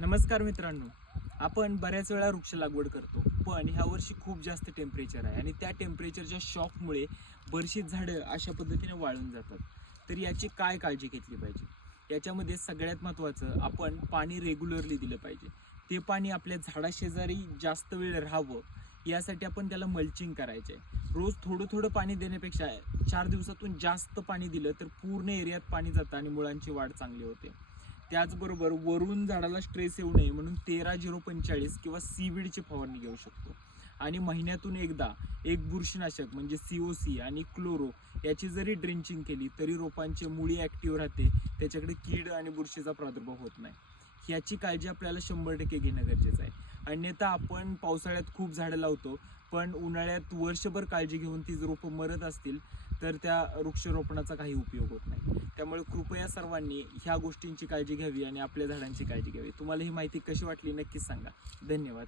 नमस्कार मित्रांनो. आपण बऱ्याच वेळा वृक्ष लागवड करतो, पण ह्या वर्षी खूप जास्त टेम्परेचर आहे आणि त्या टेम्परेचरच्या शॉकमुळे बरीचशी झाडं अशा पद्धतीने वाळून जातात. तर याची काय काळजी घेतली पाहिजे? याच्यामध्ये सगळ्यात महत्त्वाचं, आपण पाणी रेग्युलरली दिलं पाहिजे. ते पाणी आपल्या झाडाशेजारी जास्त वेळ राहावं यासाठी आपण त्याला मल्चिंग करायचे. रोज थोडं थोडं पाणी देण्यापेक्षा 4 दिवसातून जास्त पाणी दिलं तर पूर्ण एरियात पाणी जातं आणि मुळांची वाढ चांगली होते. त्याचबरोबर वरून झाडाला स्ट्रेस येऊ नये म्हणून 13-0-45 किंवा सीवीडची फवारणी घेऊ शकतो. आणि महिन्यातून एकदा एक बुरशीनाशक म्हणजे COC आणि क्लोरो याची जरी ड्रिंचिंग केली तरी रोपांची मुळी ॲक्टिव्ह राहते, त्याच्याकडे कीड आणि बुरशीचा प्रादुर्भाव होत नाही. ह्याची काळजी आपल्याला 100% घेणं गरजेचं आहे. अन्यथा आपण पावसाळ्यात खूप झाडं लावतो, पण उन्हाळ्यात वर्षभर काळजी घेऊन ती रोपं मरत असतील तर त्या वृक्षारोपणाचा काही उपयोग होत नाही. त्यामुळे कृपया सर्वांनी ह्या गोष्टींची काळजी घ्यावी आणि आपल्या झाडांची काळजी घ्यावी. तुम्हाला ही माहिती कशी वाटली नक्कीच सांगा. धन्यवाद.